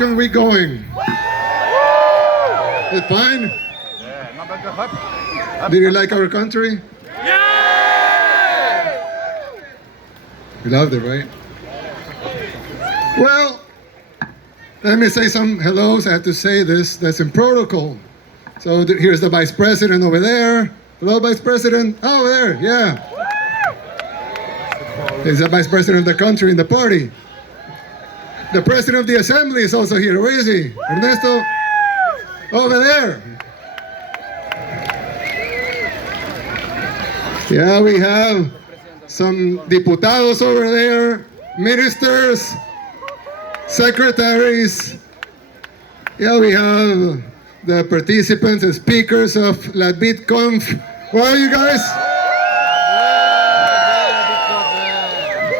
BitcoinWeek going? Is it fine? Did you like our country? Yeah! You loved it, right? Well, let me say some hellos. I have to say this. That's in protocol. So here's the Vice President over there. Hello, Vice President. Oh, over there, yeah. He's the Vice President of the country in the party. The President of the Assembly is also here. Where is he? Ernesto? Over there. Yeah, we have some diputados over there, ministers, secretaries. Yeah, we have the participants and speakers of La BitConf. Where are you guys?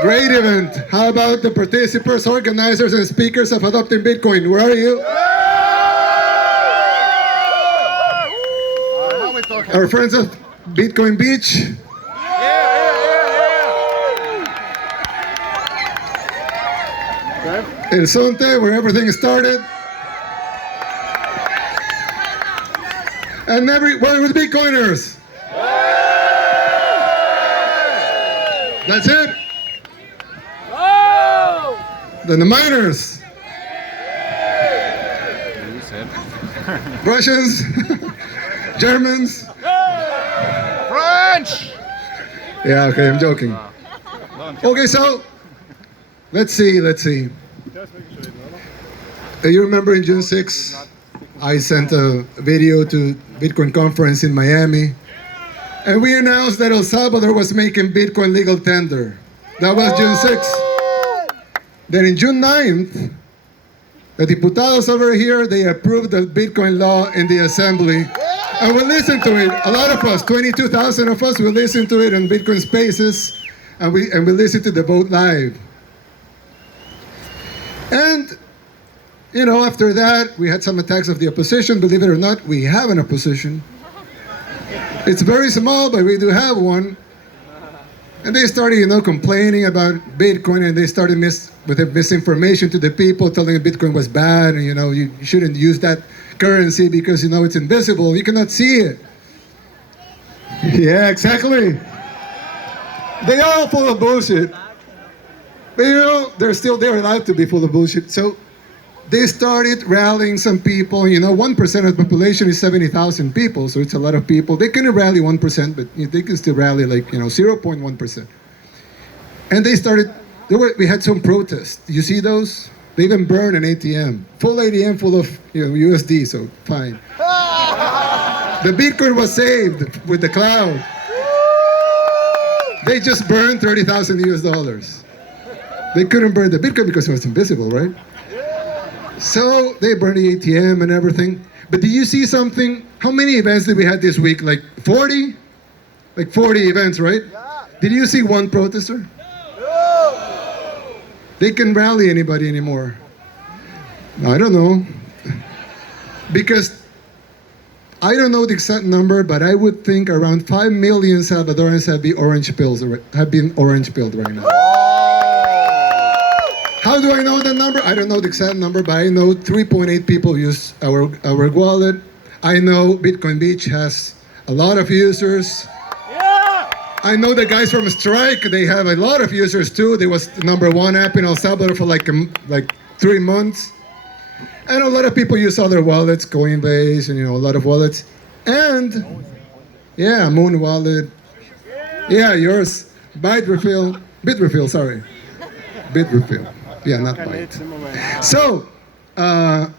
Great event. How about the participants, organizers, and speakers of Adopting Bitcoin? Where are you? Our friends of Bitcoin Beach. El Sonte, where everything started. And where with Bitcoiners? That's it. Then the miners. Russians. Germans. French! Yeah, okay, I'm joking. Okay, so let's see. You remember in June 6, I sent a video to Bitcoin conference in Miami, and we announced that El Salvador was making Bitcoin legal tender. That was June 6th. Then in June 9th, the diputados over here, they approved the Bitcoin law in the assembly. And we listened to it. A lot of us, 22,000 of us, we listened to it on Bitcoin Spaces, and we listened to the vote live. And, you know, after that, we had some attacks of the opposition. Believe it or not, we have an opposition. It's very small, but we do have one. And they started, you know, complaining about Bitcoin, and they started with the misinformation to the people, telling them Bitcoin was bad, and, you know, you shouldn't use that currency because, you know, it's invisible. You cannot see it. Yeah, exactly. They are all full of bullshit. But, you know, they're allowed to be full of bullshit. So they started rallying some people. You know, 1% of the population is 70,000 people, so it's a lot of people. They couldn't rally 1%, but they can still rally like, you know, 0.1%. And they started, we had some protests. You see those? They even burned an ATM. Full ATM full of, you know, USD, so fine. The Bitcoin was saved with the cloud. They just burned 30,000 US dollars. They couldn't burn the Bitcoin because it was invisible, right? So they burned the ATM and everything. But do you see something? How many events did we have this week? Like 40? Like 40 events, right? Did you see one protester? They can rally anybody anymore. I don't know. Because I don't know the exact number, but I would think around 5 million Salvadorans have been orange pilled right now. How do I know the number? I don't know the exact number, but I know 3.8 people use our wallet. I know Bitcoin Beach has a lot of users. I know the guys from Strike, they have a lot of users too. They was the #1 app in El Salvador for like 3 months. And a lot of people use other wallets, Coinbase, and, you know, a lot of wallets. And, yeah, Moon Wallet. Yeah, yours. Bitrefill, sorry. Bitrefill. Yeah, not Byte. So, I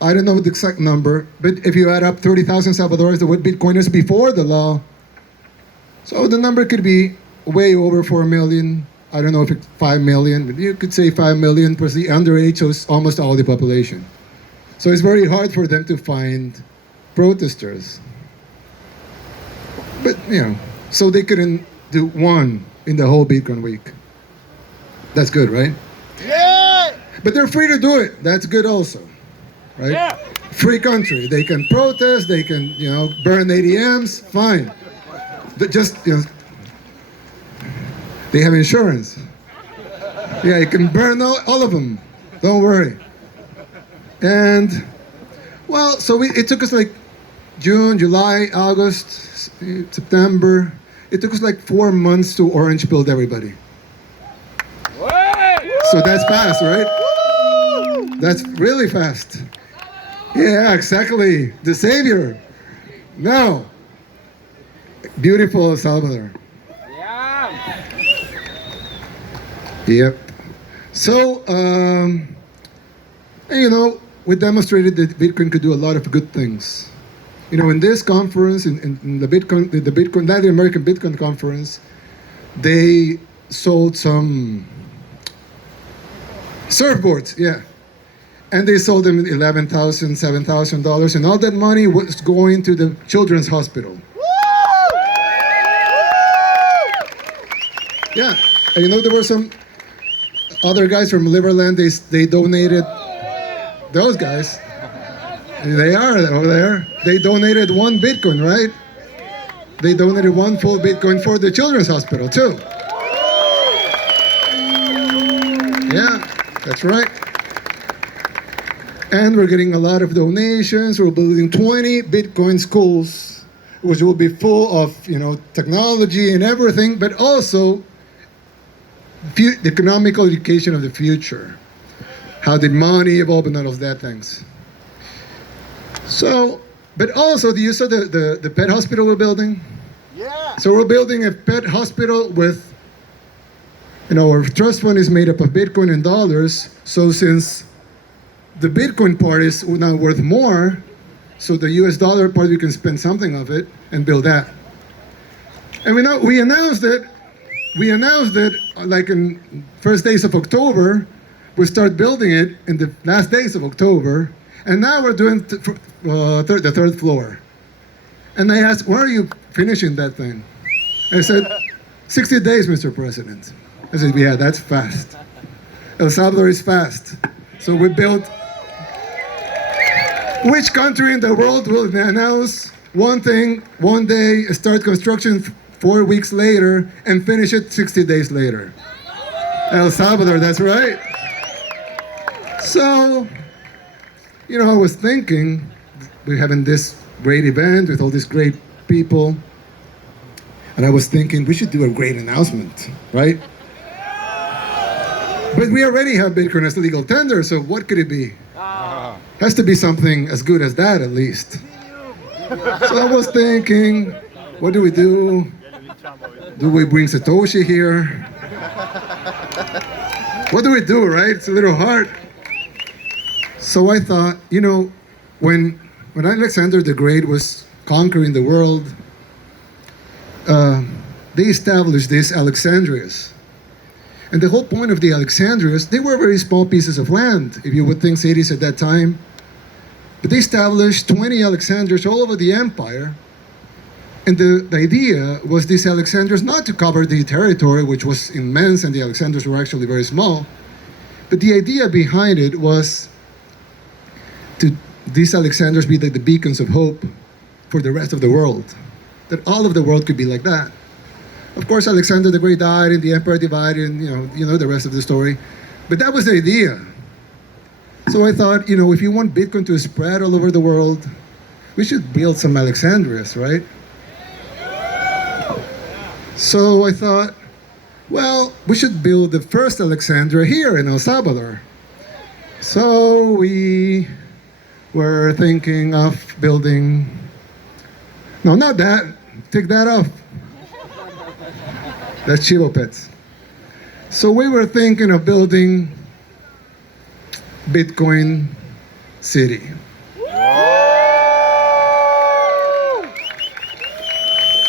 don't know the exact number, but if you add up 30,000 Salvadorans that were Bitcoiners before the law, so the number could be way over 4 million. I don't know if it's 5 million, but you could say 5 million plus the underage, so it's almost all the population. So it's very hard for them to find protesters. But, you know, so they couldn't do one in the whole Bitcoin week. That's good, right? Yeah! But they're free to do it. That's good also, right? Yeah! Free country. They can protest, they can, you know, burn ATMs, fine. Just, you know, they have insurance. Yeah, you can burn all of them. Don't worry. And, well, so it took us like June, July, August, September. It took us like 4 months to orange build everybody. So that's fast, right? That's really fast. Yeah, exactly. The savior. No. Beautiful Salvador. Yeah. Yep. So, and you know, we demonstrated that Bitcoin could do a lot of good things. You know, in this conference, in the Bitcoin, Latin American Bitcoin conference, they sold some surfboards, yeah. And they sold them $11,000, $7,000, and all that money was going to the children's hospital. Yeah, and you know, there were some other guys from Liverland, they donated, those guys, they are over there. They donated 1 Bitcoin, right? They donated 1 full Bitcoin for the children's hospital too. Yeah, that's right. And we're getting a lot of donations. We're building 20 Bitcoin schools, which will be full of, you know, technology and everything, but also the economical education of the future. How did money evolve and all of that things. So, but also the use of the pet hospital we're building. Yeah. So we're building a pet hospital with, you know, our trust fund is made up of Bitcoin and dollars. So since the Bitcoin part is now worth more, so the US dollar part, we can spend something of it and build that. And we announced it like in first days of October. We start building it in the last days of October. And now we're doing the third floor. And I asked, when are you finishing that thing? I said, 60 days, Mr. President. I said, yeah, that's fast. El Salvador is fast. So we built, which country in the world will announce one thing, one day, start construction 4 weeks later, and finish it 60 days later? El Salvador, that's right. So, you know, I was thinking, we're having this great event with all these great people, and I was thinking we should do a great announcement, right? But we already have Bitcoin as legal tender, so what could it be? Has to be something as good as that, at least. So I was thinking, what do we do? Do we bring Satoshi here? What do we do, right? It's a little hard. So I thought, you know, when Alexander the Great was conquering the world, they established these Alexandrias. And the whole point of the Alexandrias, they were very small pieces of land, if you would think cities at that time. But they established 20 Alexandrias all over the empire. And the idea was these Alexandrias not to cover the territory, which was immense, and the Alexandrias were actually very small. But the idea behind it was to these Alexanders be like the beacons of hope for the rest of the world, that all of the world could be like that. Of course, Alexander the Great died, and the empire divided, and you know the rest of the story. But that was the idea. So I thought, you know, if you want Bitcoin to spread all over the world, we should build some Alexandrias, right? So I thought, well, we should build the first Alexandria here in El Salvador. So we were thinking of building, no, not that, take that off. That's Chivo Pets. So we were thinking of building BitcoinCity.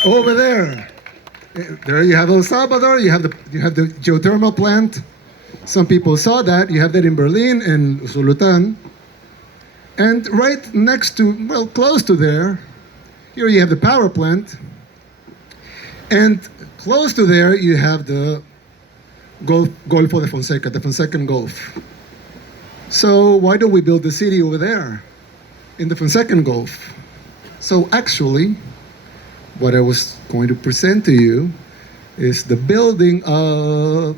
Over there. There you have El Salvador, you have the geothermal plant. Some people saw that. You have that in Berlin and Sultan. And right next to, well, close to there, here you have the power plant. And close to there, you have the Golfo de Fonseca, the Fonsecan Gulf. So why don't we build the city over there in the Fonsecan Gulf? So actually, what I was going to present to you is the building of,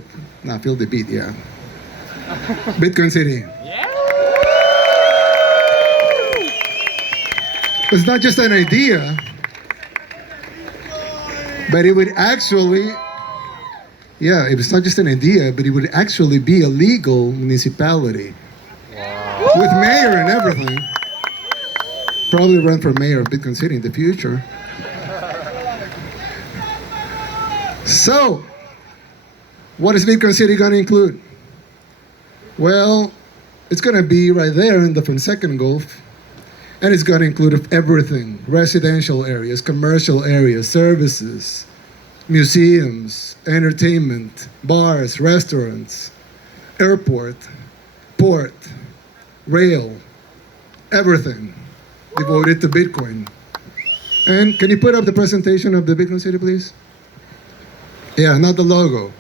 feel the beat, yeah. BitcoinCity. Yeah. It's not just an idea, but it would actually, yeah, it's not just an idea, but it would actually be a legal municipality. Wow. With mayor and everything. Probably run for mayor of BitcoinCity in the future. So, what is BitcoinCity going to include? Well, it's going to be right there in the Fonseca Gulf. And it's going to include everything: residential areas, commercial areas, services, museums, entertainment, bars, restaurants, airport, port, rail, everything devoted to Bitcoin. And can you put up the presentation of the BitcoinCity, please? Yeah, not the logo.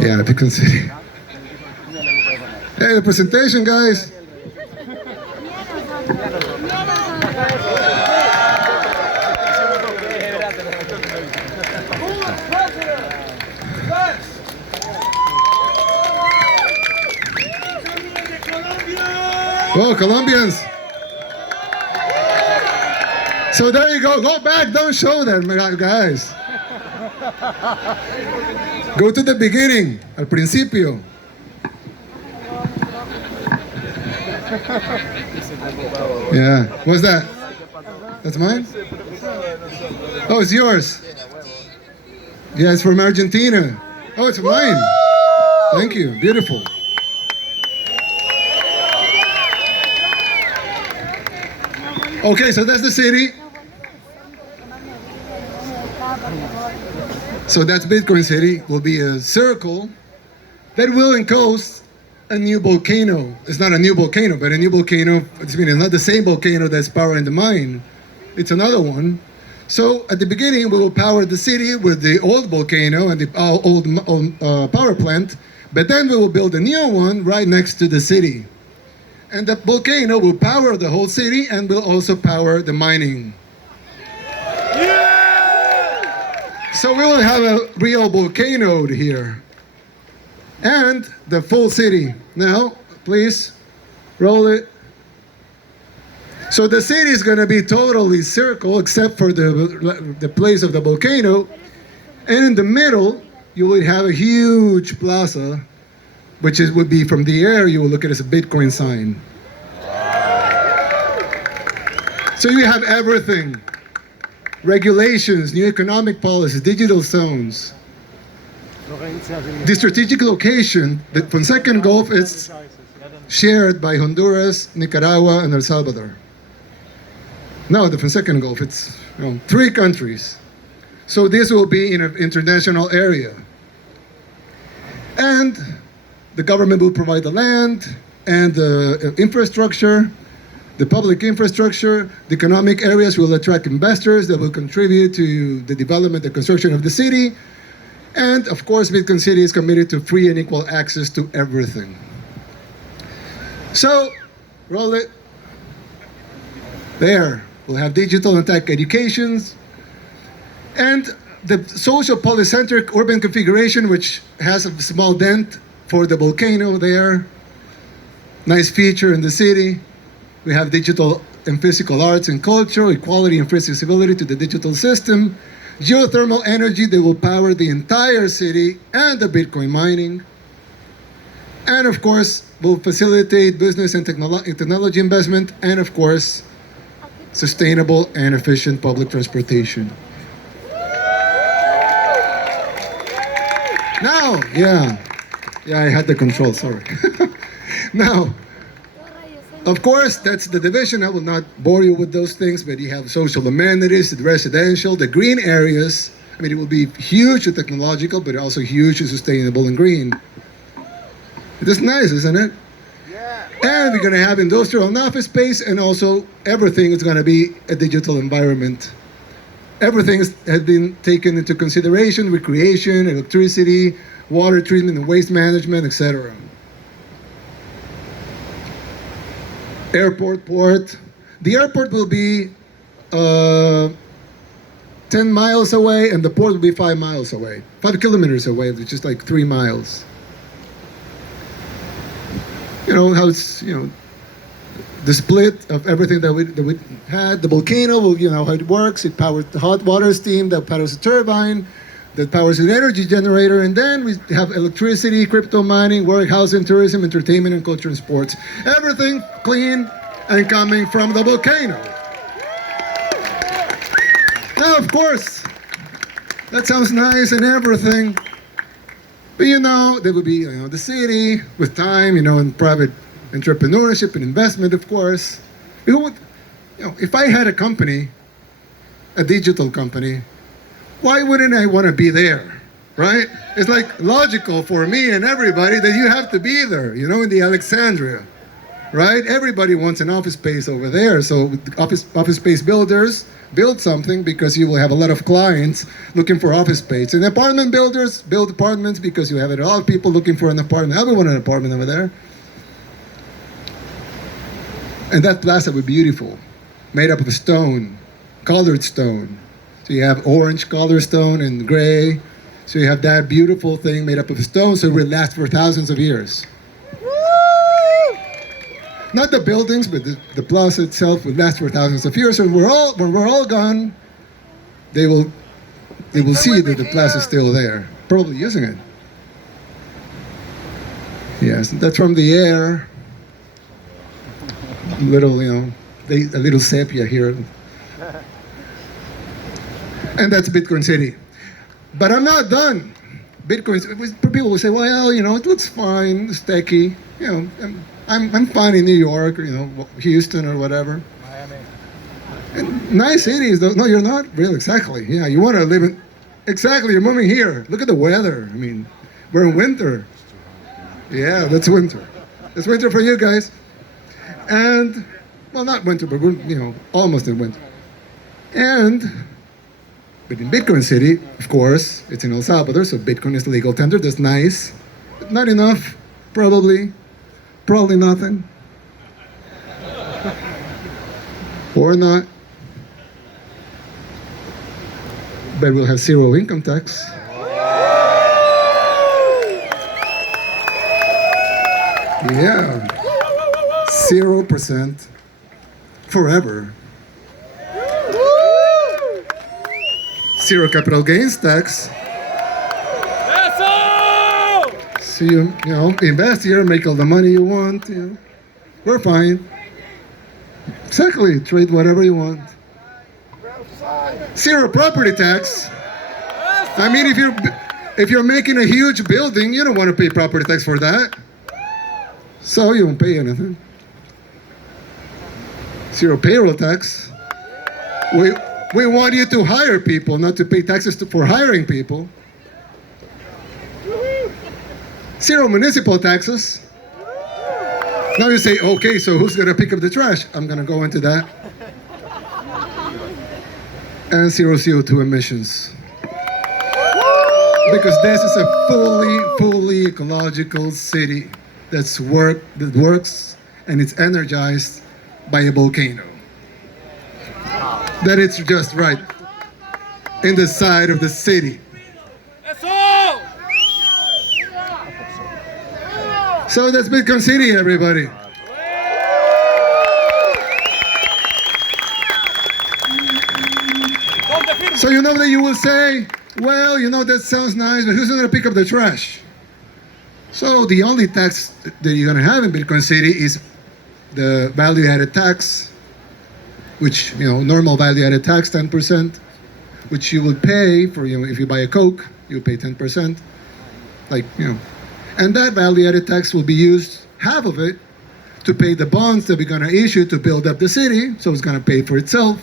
Yeah, BitcoinCity. Hey, the presentation, guys. Well, Colombians. So there you go. Go back. Don't show that, guys. Go to the beginning, al principio. Yeah. What's that? That's mine? Oh, it's yours. Yeah, it's from Argentina. Oh, it's mine. Thank you. Beautiful. Okay, so that's the city. So that's BitcoinCity. Will be a circle that will enclose a new volcano. It's not a new volcano, but a new volcano. It's not the same volcano that's powering the mine. It's another one. So at the beginning, we will power the city with the old volcano and the old power plant. But then we will build a new one right next to the city. And the volcano will power the whole city and will also power the mining. Yeah! So we will have a real volcano here. And the full city. Now, please, roll it. So the city is going to be totally circle except for the place of the volcano. And in the middle, you would have a huge plaza, which would be from the air, you will look at it as a Bitcoin sign. So you have everything. Regulations, new economic policies, digital zones. The strategic location, the Fonseca Gulf, is shared by Honduras, Nicaragua, and El Salvador. No, the Fonseca Gulf, it's 3 countries. So this will be in an international area. And the government will provide the land and the infrastructure, the public infrastructure. The economic areas will attract investors that will contribute to the development and construction of the city. And of course, BitcoinCity is committed to free and equal access to everything. So, roll it. There, we'll have digital and tech educations. And the social polycentric urban configuration, which has a small dent for the volcano there. Nice feature in the city. We have digital and physical arts and culture, equality and free accessibility to the digital system. Geothermal energy that will power the entire city and the Bitcoin mining. And of course, will facilitate business and technology investment. And of course, sustainable and efficient public transportation. Now, yeah, I had the control, sorry. Now, of course, that's the division. I will not bore you with those things, but you have social amenities, the residential, the green areas. I mean, it will be huge and technological, but also huge and sustainable and green. That's nice, isn't it? Yeah. And we're going to have industrial and office space, and also everything is going to be a digital environment. Everything has been taken into consideration: recreation, electricity, water treatment and waste management, etc. Airport, port. The airport will be 10 miles away, and the port will be 5 miles away. 5 kilometers away, which is like 3 miles. how it's, the split of everything that we had. The volcano, how it works. It powers the hot water steam that powers the turbine, that powers an energy generator, and then we have electricity, crypto mining, warehousing, tourism, entertainment, and culture and sports. Everything clean and coming from the volcano. Now, of course, that sounds nice and everything, but there would be the city with time, and private entrepreneurship and investment, of course. If I had a company, a digital company, why wouldn't I want to be there, right? It's like logical for me and everybody that you have to be there, in the Alexandria, right? Everybody wants an office space over there, so office space builders build something because you will have a lot of clients looking for office space. And apartment builders build apartments because you have a lot of people looking for an apartment. Everyone an apartment over there. And that plaza would be beautiful, made up of stone, colored stone. So you have orange color stone and gray. So you have that beautiful thing made up of stone, so it will last for thousands of years. Not the buildings, but the plaza itself will last for thousands of years. So when we're all gone, they will see that the plaza is still there, probably using it. Yes, that's from the air. A little sepia here. And that's BitcoinCity. But I'm not done. People will say, well, it looks fine, it's techy. I'm fine in New York, or, Houston or whatever. Miami. And nice cities, though. No, you're not. Really, exactly. Yeah, you want to live in... Exactly, you're moving here. Look at the weather. We're in winter. Yeah, that's winter. It's winter for you guys. And, well, not winter, but we're, almost in winter. But in BitcoinCity, of course, it's in El Salvador, so Bitcoin is legal tender. That's nice. But not enough, probably. Probably nothing. Or not. But we'll have zero income tax. Yeah. 0% forever. Zero capital gains tax. So you invest here, make all the money you want. We're fine. Exactly, trade whatever you want. Zero property tax. If you're making a huge building, you don't want to pay property tax for that. So you won't pay anything. Zero payroll tax. We want you to hire people, not to pay taxes for hiring people. Zero municipal taxes. Now you say, okay, so who's going to pick up the trash? I'm going to go into that. And zero CO2 emissions. Because this is a fully ecological city that works and it's energized by a volcano. That it's just right in the side of the city. So that's BitcoinCity, everybody. So that you will say, well, that sounds nice, but who's going to pick up the trash? So the only tax that you're going to have in BitcoinCity is the value-added tax, which, normal value-added tax, 10%, which you would pay for, if you buy a Coke, you pay 10%, And that value-added tax will be used, half of it, to pay the bonds that we're going to issue to build up the city, so it's going to pay for itself.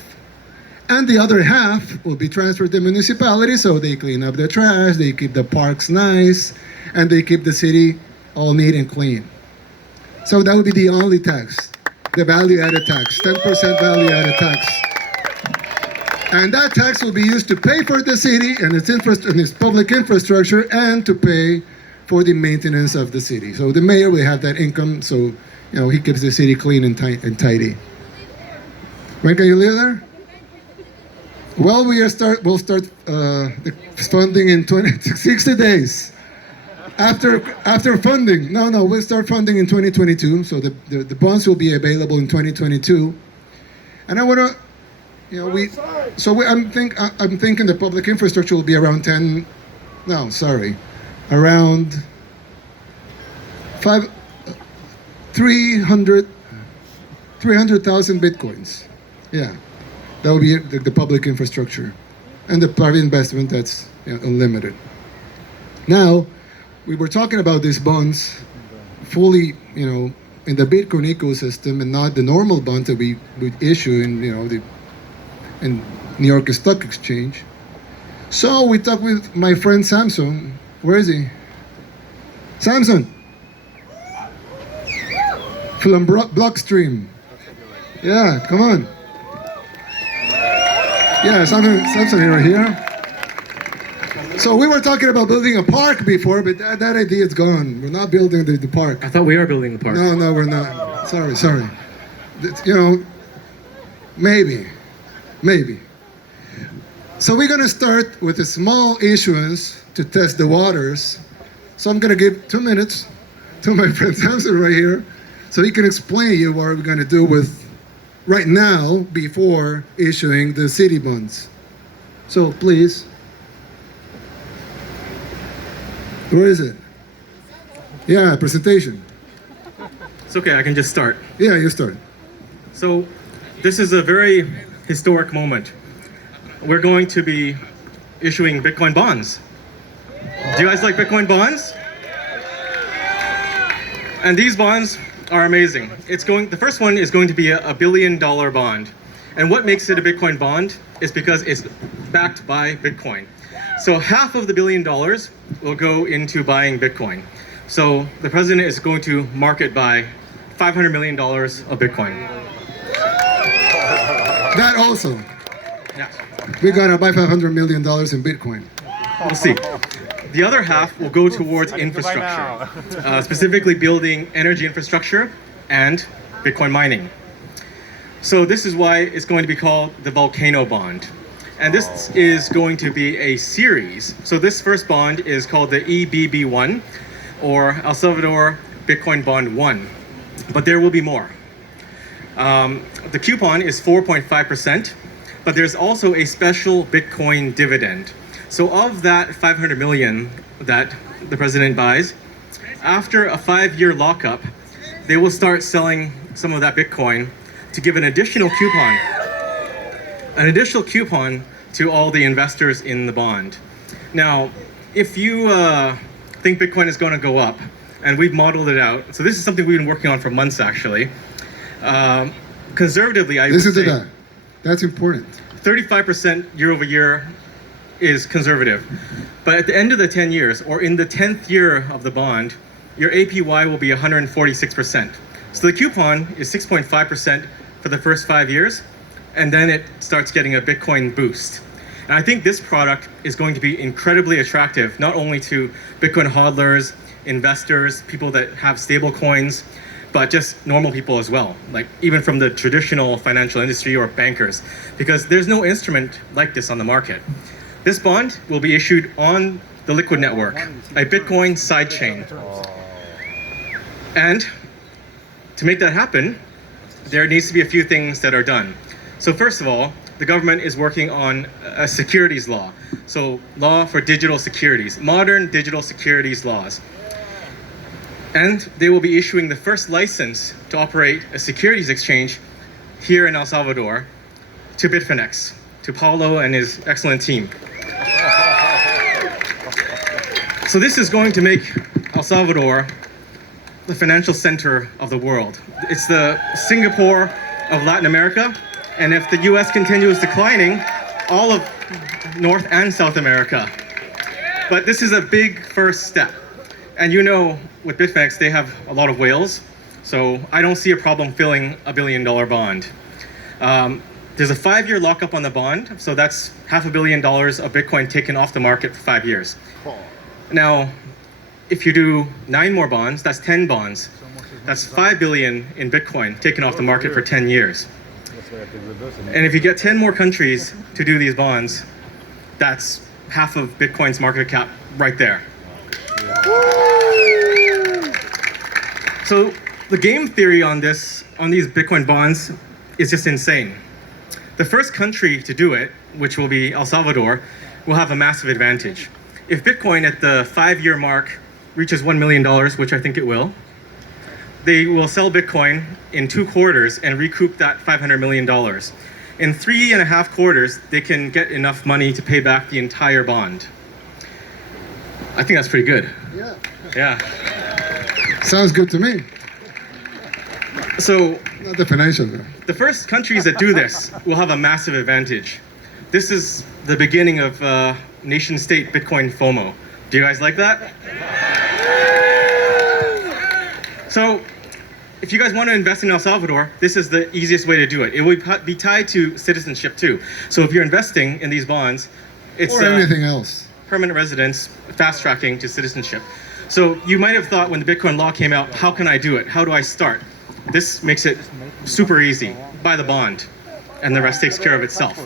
And the other half will be transferred to municipalities, so they clean up the trash, they keep the parks nice, and they keep the city all neat and clean. So that would be the only tax, the value-added tax, 10% value-added tax. And that tax will be used to pay for the city and its public infrastructure, and to pay for the maintenance of the city. So the mayor will have that income, so he keeps the city clean and tidy. When can you live there? Well, we'll start the funding in 60 days. after funding. No, we'll start funding in 2022. So the bonds will be available in 2022. And I want to, I'm thinking the public infrastructure will be around 300,000 bitcoins. Yeah, that will be the public infrastructure, and the private investment that's unlimited. Now, we were talking about these bonds fully, in the Bitcoin ecosystem, and not the normal bonds that we would issue in New York Stock Exchange. So we talked with my friend Samson. Where is he? Samson from Blockstream. Yeah, come on. Yeah, Samson right here. So we were talking about building a park before, but that idea is gone. We're not building the park. I thought we are building the park. No, we're not. Sorry. Maybe. So we're going to start with a small issuance to test the waters. So I'm going to give 2 minutes to my friend Samson right here, so he can explain to you what we're going to do with right now before issuing the city bonds. So please. Where is it? Yeah, presentation. It's okay, I can just start. Yeah, you start. So this is a very historic moment. We're going to be issuing Bitcoin bonds. Do you guys like Bitcoin bonds? And these bonds are amazing. The first one is going to be a $1 billion bond. And what makes it a Bitcoin bond is because it's backed by Bitcoin. So half of the $1 billion will go into buying Bitcoin. So the president is going to market buy $500 million of Bitcoin. That also. Yeah. We're gonna buy $500 million in Bitcoin. We'll see. The other half will go towards infrastructure, specifically building energy infrastructure and Bitcoin mining. So this is why it's going to be called the Volcano Bond. And this is going to be a series. So this first bond is called the EBB1, or El Salvador Bitcoin Bond 1. But there will be more. The coupon is 4.5%, but there's also a special Bitcoin dividend. So of that 500 million that the president buys, after a 5-year lockup, they will start selling some of that Bitcoin to give an additional coupon to all the investors in the bond. Now, if you think Bitcoin is going to go up, and we've modeled it out, so this is something we've been working on for months actually. Conservatively, I would say that. That's important. 35% year over year is conservative. But at the end of the 10 years, or in the 10th year of the bond, your APY will be 146%. So the coupon is 6.5% for the first 5 years, and then it starts getting a Bitcoin boost. And I think this product is going to be incredibly attractive, not only to Bitcoin hodlers, investors, people that have stable coins, but just normal people as well, like even from the traditional financial industry or bankers, because there's no instrument like this on the market. This bond will be issued on the Liquid network, a Bitcoin sidechain. And to make that happen, there needs to be a few things that are done. So first of all, the government is working on a securities law. So law for digital securities, modern digital securities laws. And they will be issuing the first license to operate a securities exchange here in El Salvador to Bitfinex, to Paulo and his excellent team. So this is going to make El Salvador the financial center of the world. It's the Singapore of Latin America, and if the US continues declining, all of North and South America. But this is a big first step. And with Bitfinex, they have a lot of whales, so I don't see a problem filling a $1 billion bond. There's a 5-year lockup on the bond, so that's $500 million of Bitcoin taken off the market for 5 years. Now, if you do 9 more bonds, that's 10 bonds. That's 5 billion in Bitcoin taken off the market for 10 years. And if you get 10 more countries to do these bonds, that's half of Bitcoin's market cap right there. So the game theory on these Bitcoin bonds is just insane. The first country to do it, which will be El Salvador, will have a massive advantage. If Bitcoin at the 5-year mark reaches $1 million, which I think it will, they will sell Bitcoin in 2 quarters and recoup that $500 million. In 3.5 quarters, they can get enough money to pay back the entire bond. I think that's pretty good. Yeah. Yeah. Sounds good to me. So Not the financial though. the first countries that do this will have a massive advantage. This is the beginning of nation-state Bitcoin FOMO. Do you guys like that? So if you guys want to invest in El Salvador, this is the easiest way to do it. It would be tied to citizenship too. So if you're investing in these bonds, it's Or anything else. permanent residence, fast tracking to citizenship. So you might have thought when the Bitcoin law came out, how can I do it? How do I start? This makes it super easy. Buy the bond, and the rest takes care of itself.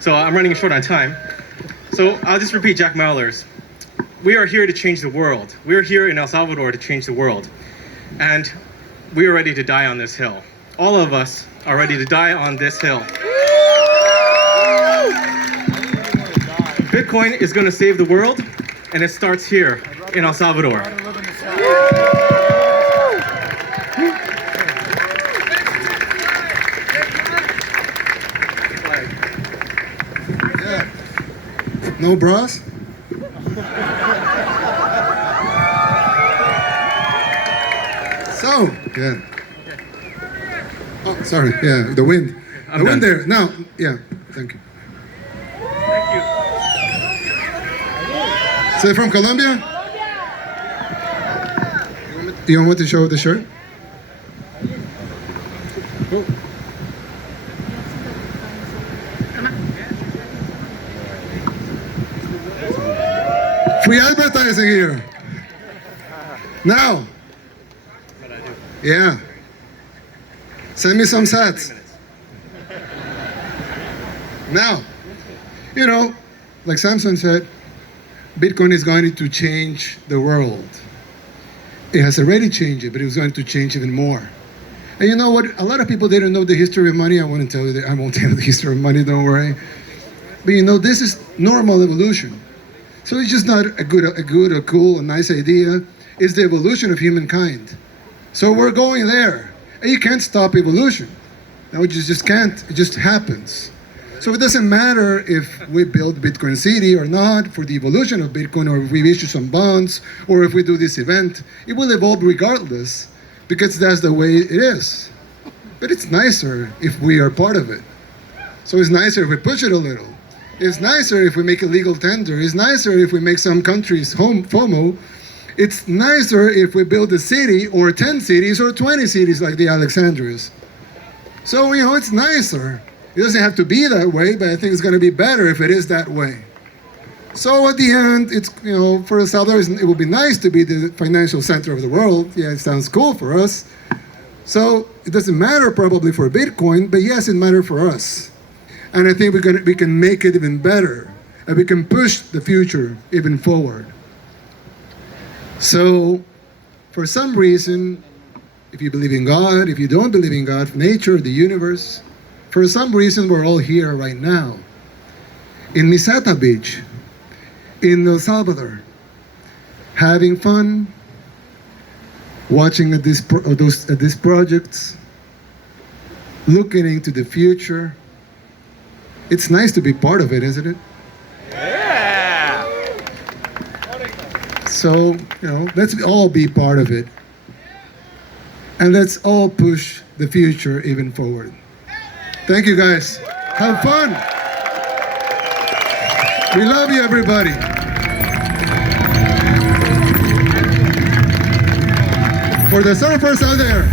So I'm running short on time. So I'll just repeat Jack Mallers. We are here to change the world. We're here in El Salvador to change the world. And we are ready to die on this hill. All of us are ready to die on this hill. Bitcoin is going to save the world, and it starts here in El Salvador. No bras? So, yeah. Oh, sorry. Yeah, the wind. I'm The wind done. there. Now, yeah. Thank you. Thank you. So, from Colombia? You want to show the shirt? Free advertising here. Now. Yeah. Send me some sats. Now, you know, like Samson said, Bitcoin is going to change the world. It has already changed it, but it's going to change even more. And you know what? A lot of people, they don't know the history of money. I won't tell you the history of money, don't worry. But you know, this is normal evolution. So it's just not a cool, a nice idea. It's the evolution of humankind. So we're going there. And you can't stop evolution. No, you just can't. It just happens. So it doesn't matter if we build BitcoinCity or not for the evolution of Bitcoin, or if we issue some bonds, or if we do this event. It will evolve regardless, because that's the way it is. But it's nicer if we are part of it. So it's nicer if we push it a little. It's nicer if we make a legal tender. It's nicer if we make some countries FOMO. It's nicer if we build a city or 10 cities or 20 cities like the Alexandrias. So, you know, it's nicer. It doesn't have to be that way, but I think it's going to be better if it is that way. So at the end, it's, you know, for El Salvador, it would be nice to be the financial center of the world. Yeah, it sounds cool for us. So it doesn't matter probably for Bitcoin, but yes, it matters for us. And I think we can make it even better, and we can push the future even forward. So, for some reason, if you believe in God, if you don't believe in God, nature, the universe, for some reason we're all here right now, in Misata Beach, in El Salvador, having fun, watching at these projects, looking into the future. It's nice to be part of it, isn't it? Yeah! So, you know, let's all be part of it. And let's all push the future even forward. Thank you, guys. Have fun. We love you, everybody. For the surfers out there,